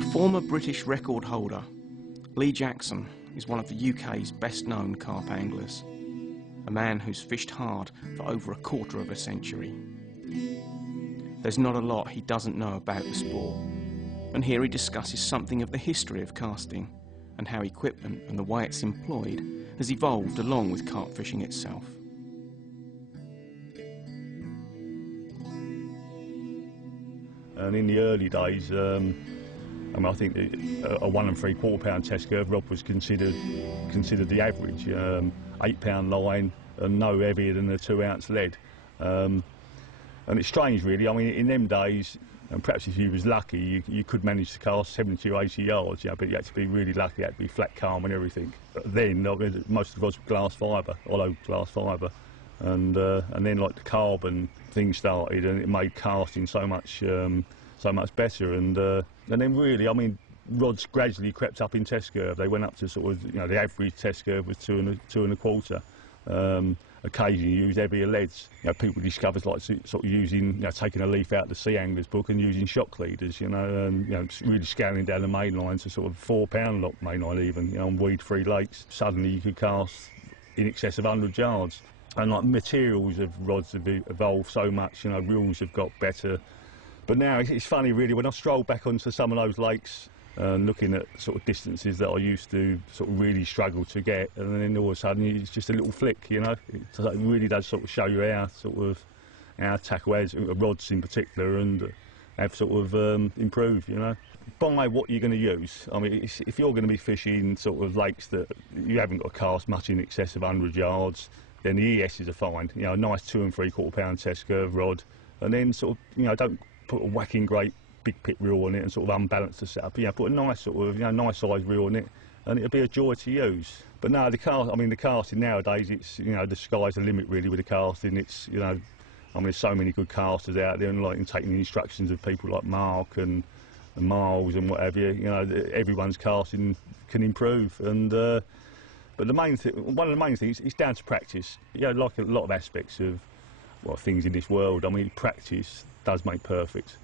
A former British record holder, Lee Jackson is one of the UK's best-known carp anglers, a man who's fished hard for over a quarter of a century. There's not a lot he doesn't know about the sport, and here he discusses something of the history of casting and how equipment and the way it's employed has evolved along with carp fishing itself. And in the early days, I think a 1 3/4 pound test curve rod was considered the average. 8 pound line and no heavier than a 2 ounce lead. And it's strange really, I mean in them days, and perhaps if you was lucky, you could manage to cast 70 or 80 yards, but you had to be really lucky, you had to be flat calm and everything. But then most of the rods were glass fibre, hollow glass fibre. And then like the carbon thing started and it made casting so much better, and then really, I mean, rods gradually crept up in test curve. They went up to sort of, the average test curve was 2 1/4. Occasionally you use heavier leads. People discovered like sort of using, taking a leaf out of the Sea Angler's book and using shock leaders, and really scaling down the main line to sort of 4 pound lock main line even, on weed-free lakes. Suddenly you could cast in excess of 100 yards. And like materials of rods have evolved so much, reels have got better. But now it's funny really, when I stroll back onto some of those lakes and looking at sort of distances that I used to sort of really struggle to get, and then all of a sudden it's just a little flick, it really does sort of show you our tackle as rods in particular, and have sort of improved, By what you're going to use. I mean, if you're going to be fishing sort of lakes that you haven't got to cast much in excess of 100 yards, then the ESs are fine. A nice 2 3/4 pound test curve rod, and then sort of, don't put a whacking great big pit reel on it and sort of unbalance the setup. Put a nice sort of, nice size reel on it, and it'll be a joy to use. But no, the casting nowadays, it's, the sky's the limit really with the casting. It's, there's so many good casters out there, and like taking the instructions of people like Mark and Miles and whatever, everyone's casting can improve. And but the main thing, one of the main things, is down to practice. Like a lot of aspects of things in this world, practice does make perfect.